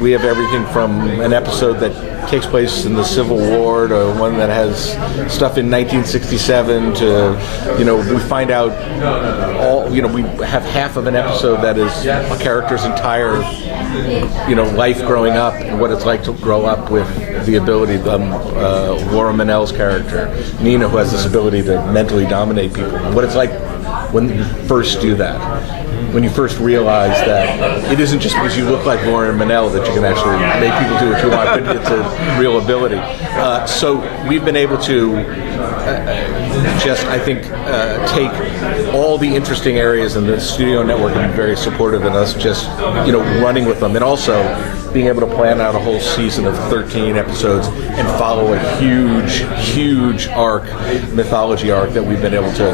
we have everything from an episode that takes place in the Civil War to one that has stuff in 1967 to, we find out we have half of an episode that is a character's entire, life growing up and what it's like to grow up with the ability, Laura Mennell's character, Nina, who has this ability to mentally dominate people, what it's like when you first do that. When you first realize that it isn't just because you look like Lauren Mennell that you can actually make people do what you want, but it's a real ability. So we've been able to take all the interesting areas, and the studio network has been very supportive in us just, running with them, and also being able to plan out a whole season of 13 episodes and follow a huge mythology arc that we've been able to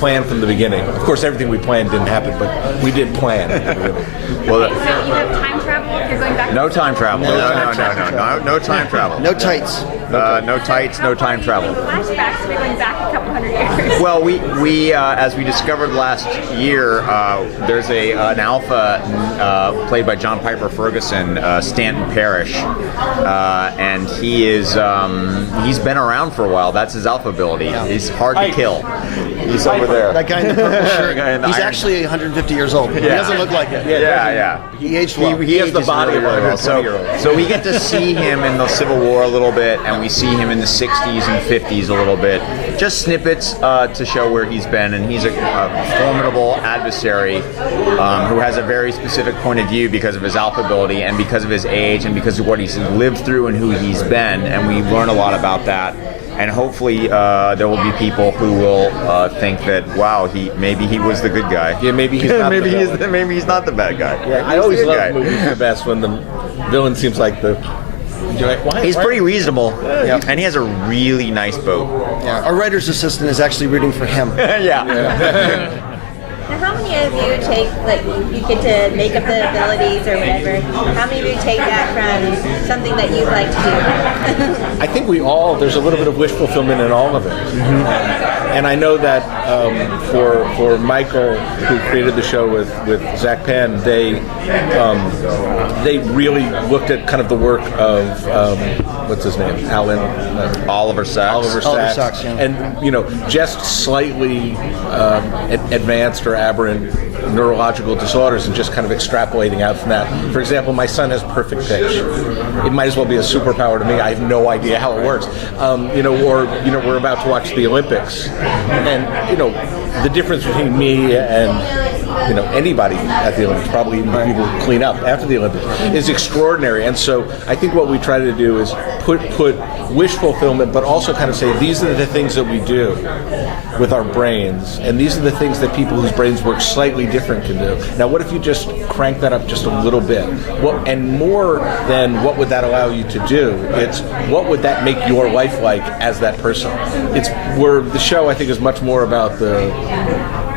plan from the beginning. Of course, everything we planned didn't happen, but we did plan. Well, so you have time travel if you're going back? No time travel. No time travel. No tights. No tights. No time travel. Flashbacks. We're going back a couple hundred years. Well, we as we discovered last year, there's an alpha played by John Piper Ferguson, Stanton Parrish, and he's been around for a while. That's his alpha ability. Yeah. He's hard to kill. He's over there. That guy in the purple shirt. He's actually 150 years old. Yeah. He doesn't look like it. Yeah. He aged well. He has the body really well. So we get to see him in the Civil War a little bit, and we see him in the 60s and 50s a little bit. Just snippets to show where he's been, and he's a formidable adversary who has a very specific point of view because of his alpha ability and because of his age and because of what he's lived through and who he's been, and we learn a lot about that. And hopefully there will be people who will think that, wow, maybe he was the good guy. Yeah, maybe he's not maybe he's not the bad guy. Yeah, I always love movies the best when the villain seems like the... He's pretty reasonable, and he has a really nice boat. Yeah, our writer's assistant is actually rooting for him. Yeah. Now, how many of you take, you get to make up the abilities or whatever, how many of you take that from something that you'd like to do? I think there's a little bit of wish fulfillment in all of it. Mm-hmm. And I know that for Michael, who created the show with Zach Penn, they really looked at kind of the work of, what's his name? Oliver Sacks. Yeah. And, just slightly advanced or aberrant neurological disorders and just kind of extrapolating out from that. For example, my son has perfect pitch. It might as well be a superpower to me. I have no idea how it works. We're about to watch the Olympics, and the difference between me and anybody at the Olympics, probably even people who clean up after the Olympics, is extraordinary. And so I think what we try to do is put wish fulfillment, but also kind of say these are the things that we do with our brains, and these are the things that people whose brains work slightly different can do. Now, what if you just crank that up just a little bit? And more than what would that allow you to do, it's what would that make your life like as that person? It's where the show, I think, is much more about the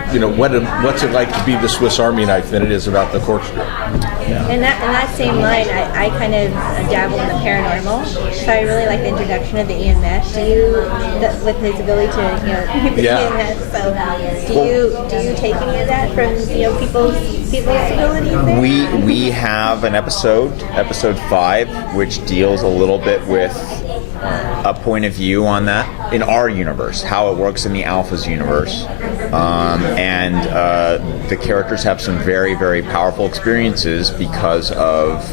what's it like to be the Swiss Army knife than it is about the corkscrew. Yeah. In that same line, I kind of dabble in the paranormal, so I really like the introduction of the EMF. With his ability to, EMF, so do you take any of that from, people's abilities there? We have an episode 5, which deals a little bit with a point of view on that in our universe, how it works in the Alpha's universe. And the characters have some very, very powerful experiences because of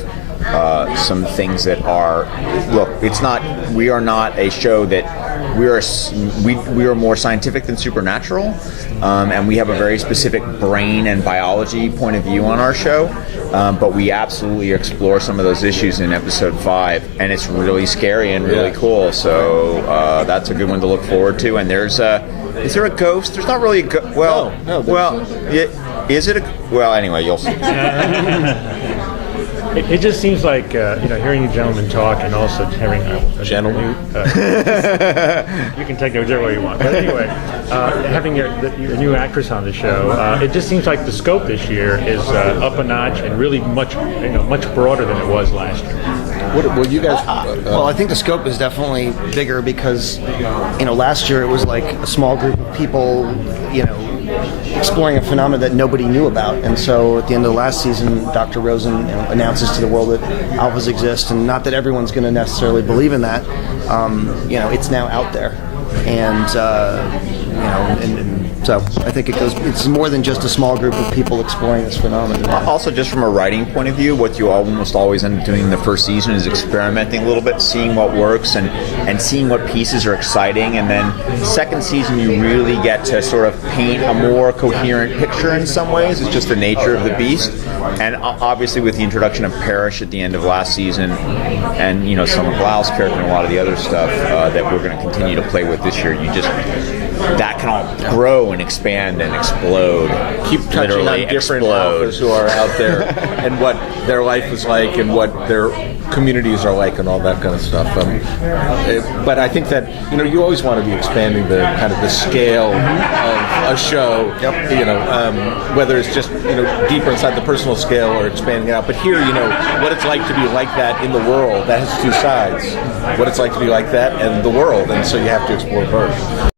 some things that are... Look, we are not a show that... We are more scientific than supernatural, and we have a very specific brain and biology point of view on our show, but we absolutely explore some of those issues in episode 5, and it's really scary and really cool, so that's a good one to look forward to. And is there a ghost? There's not really a ghost. Well, is it a... Well, anyway, you'll see. It just seems like, hearing you gentlemen talk and also hearing... Gentlemen? You can take it whichever way you want. But anyway, having your new actress on the show, it just seems like the scope this year is up a notch and really much broader than it was last year. Well, you guys... well, I think the scope is definitely bigger because, last year it was like a small group of people, exploring a phenomenon that nobody knew about. And so at the end of the last season, Dr. Rosen announces to the world that alphas exist, and not that everyone's going to necessarily believe in that. It's now out there, and so I think it's more than just a small group of people exploring this phenomenon. Also, just from a writing point of view, what you almost always end up doing in the first season is experimenting a little bit, seeing what works and seeing what pieces are exciting. And then second season, you really get to sort of paint a more coherent picture in some ways. It's just the nature of the beast. And obviously with the introduction of Parrish at the end of last season and, Summer Glau's character and a lot of the other stuff that we're going to continue to play with this year, that can all grow and expand and explode. Keep touching on different alphas who are out there and what their life is like and what their communities are like and all that kind of stuff. But I think that you always want to be expanding the kind of the scale of a show. Whether it's just deeper inside the personal scale or expanding it out. But here, what it's like to be like that in the world. That has two sides. What it's like to be like that and the world, and so you have to explore both.